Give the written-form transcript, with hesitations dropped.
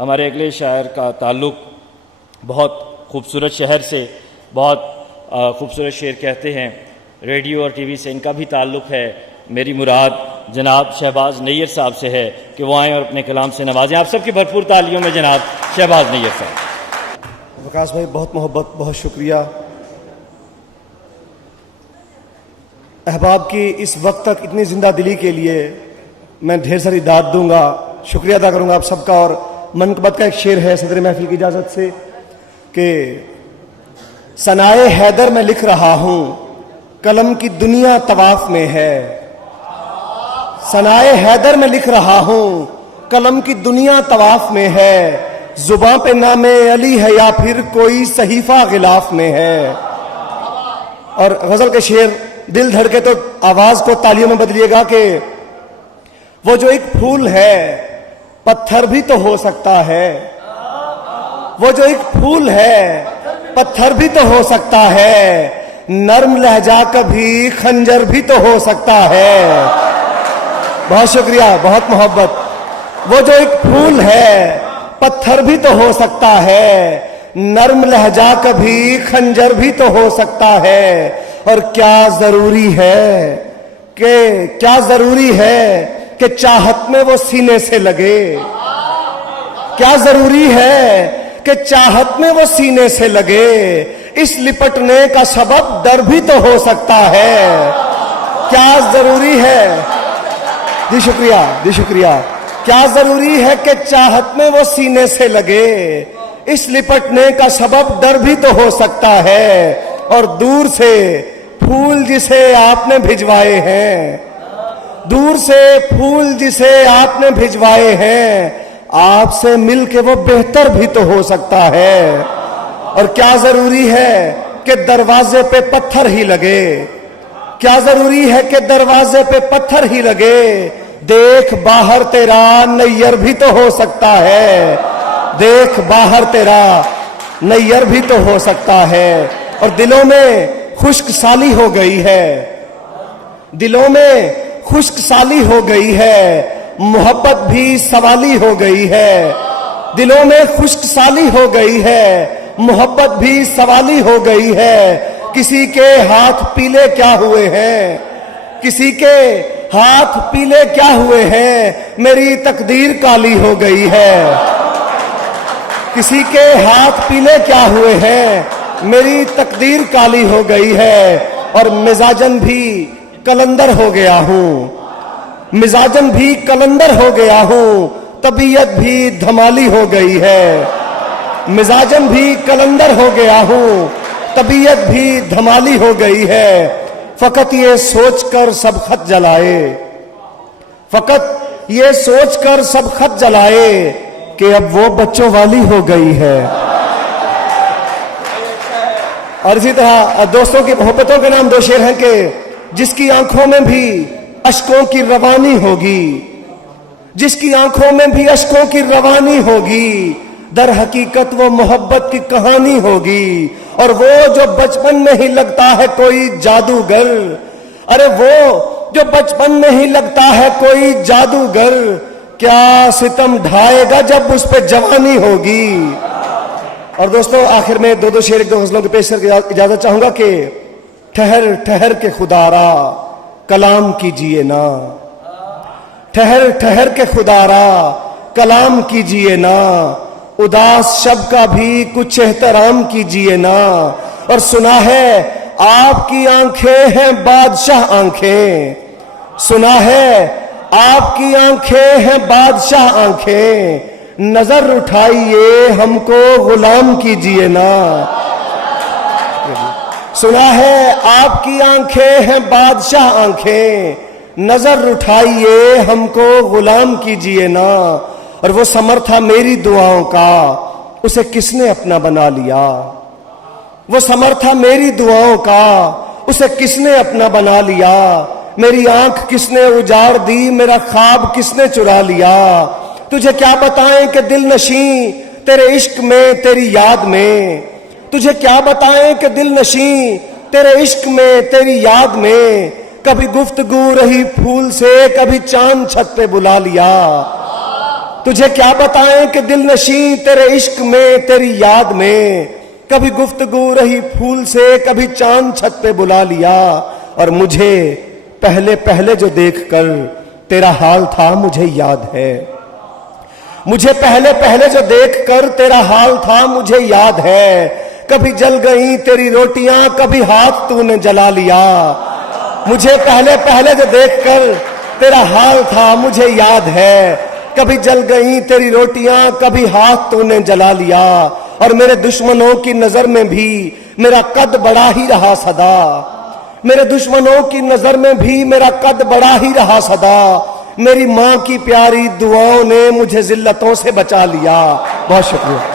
हमारे अगले शायर का ताल्लुक़ बहुत खूबसूरत शहर से, बहुत खूबसूरत शेर कहते हैं, रेडियो और टीवी से इनका भी ताल्लुक़ है। मेरी मुराद जनाब शहबाज नैयर साहब से है कि वो आएँ और अपने कलाम से नवाजें। आप सबकी भरपूर तालियों में जनाब शहबाज नैयर साहब। वकास भाई बहुत मोहब्बत, बहुत शुक्रिया। अहबाब की इस वक्त तक इतनी जिंदा दिली के लिए मैं ढेर सारी दाद दूंगा, शुक्रिया अदा करूंगा आप सबका। और मनकबत का एक शेर है सदर महफिल की इजाजत से कि सनाए हैदर में लिख रहा हूं, कलम की दुनिया तवाफ में है। सनाए हैदर में लिख रहा हूं, कलम की दुनिया तवाफ में है। जुबान पे नामे अली है या फिर कोई सहीफा गिलाफ में है। और गजल के शेर दिल धड़के तो आवाज को तालियों में बदलिएगा कि वो जो एक फूल है पत्थर भी तो हो सकता है। वो जो एक फूल है पत्थर भी तो हो सकता है। नर्म लहजा कभी खंजर भी तो हो सकता है। बहुत शुक्रिया, बहुत मोहब्बत। वो जो एक फूल है पत्थर भी तो हो सकता है। नर्म लहजा कभी खंजर भी तो हो सकता है। और क्या जरूरी है कि चाहत में वो सीने से लगे। क्या जरूरी है कि चाहत में वो सीने से लगे। इस लिपटने का सबब डर भी तो हो सकता है। क्या जरूरी है, जी शुक्रिया, जी शुक्रिया। क्या जरूरी है कि चाहत में वो सीने से लगे। इस लिपटने का सबब डर भी तो हो सकता है। और दूर से फूल जिसे आपने भिजवाए हैं, दूर से फूल जिसे आपने भिजवाए हैं, आपसे मिलके वो बेहतर भी तो हो सकता है। और क्या जरूरी है कि दरवाजे पे पत्थर ही लगे। क्या जरूरी है कि दरवाजे पे पत्थर ही लगे। देख बाहर तेरा नैयर भी तो हो सकता है। देख बाहर तेरा नैयर भी तो हो सकता है। और दिलों में खुश्क साली हो गई है, दिलों में खुश्क साली हो गई है। मोहब्बत भी सवाली हो गई है। दिलों में खुश्क साली हो गई है, मोहब्बत भी सवाली हो गई है। किसी के हाथ पीले क्या हुए हैं, किसी के हाथ पीले क्या हुए हैं। मेरी तकदीर काली हो गई है। किसी के हाथ पीले क्या हुए हैं, मेरी तकदीर काली हो गई है। और मिजाजन भी कलंदर हो गया हूं, मिजाजन भी कलंदर हो गया हूं। तबीयत भी धमाली हो गई है। मिजाजन भी कलंदर हो गया हूं, तबीयत भी धमाली हो गई है। फकत ये सोचकर सब खत जलाए, फकत ये सोचकर सब खत जलाए कि अब वो बच्चों वाली हो गई है। और इसी तरह दोस्तों की मोहब्बतों के नाम दो शेर हैं कि जिसकी आंखों में भी अश्कों की रवानी होगी, जिसकी आंखों में भी अश्कों की रवानी होगी, दर हकीकत वो मोहब्बत की कहानी होगी। और वो जो बचपन में ही लगता है कोई जादूगर, अरे वो जो बचपन में ही लगता है कोई जादूगर, क्या सितम ढाएगा जब उस पे जवानी होगी। और दोस्तों आखिर में दो शेर एक दो गजलों के पेश करके इजाजत चाहूंगा कि ठहर ठहर के खुदारा कलाम कीजिए ना, ठहर ठहर के खुदारा कलाम कीजिए ना। उदास शब का भी कुछ एहतराम कीजिए ना। और सुना है आपकी आंखें हैं बादशाह आंखें, सुना है आपकी आंखें हैं बादशाह आंखें। नजर उठाइए हमको गुलाम कीजिए ना। सुना है आपकी आंखें हैं बादशाह आंखें, नजर उठाइए हमको गुलाम कीजिए ना। और वो समर था मेरी दुआओं का, उसे किसने अपना बना लिया। वो समर था मेरी दुआओं का, उसे किसने अपना बना लिया। मेरी आंख किसने उजाड़ दी, मेरा ख्वाब किसने चुरा लिया। तुझे क्या बताएं कि दिल नशीं तेरे इश्क में तेरी याद में, तुझे क्या बताएं कि दिल नशीं तेरे इश्क में तेरी याद में। कभी गुफ्तगू रही फूल से, कभी चांद छत पे बुला लिया। तुझे क्या बताएं कि दिल नशी तेरे इश्क में, तेरी याद में, कभी गुफ्तगू रही फूल से, कभी चांद छत पे बुला लिया। और मुझे पहले पहले जो देखकर तेरा हाल था मुझे याद है, मुझे पहले पहले जो देखकर तेरा हाल था मुझे याद है। कभी जल गई तेरी रोटियां, कभी हाथ तूने जला लिया। मुझे पहले पहले जो देखकर तेरा हाल था मुझे याद है। कभी जल गई तेरी रोटियां, कभी हाथ तूने जला लिया। और मेरे दुश्मनों की नजर में भी मेरा कद बड़ा ही रहा सदा, मेरे दुश्मनों की नजर में भी मेरा कद बड़ा ही रहा सदा। मेरी माँ की प्यारी दुआओं ने मुझे जिल्लतों से बचा लिया। बहुत शुक्रिया।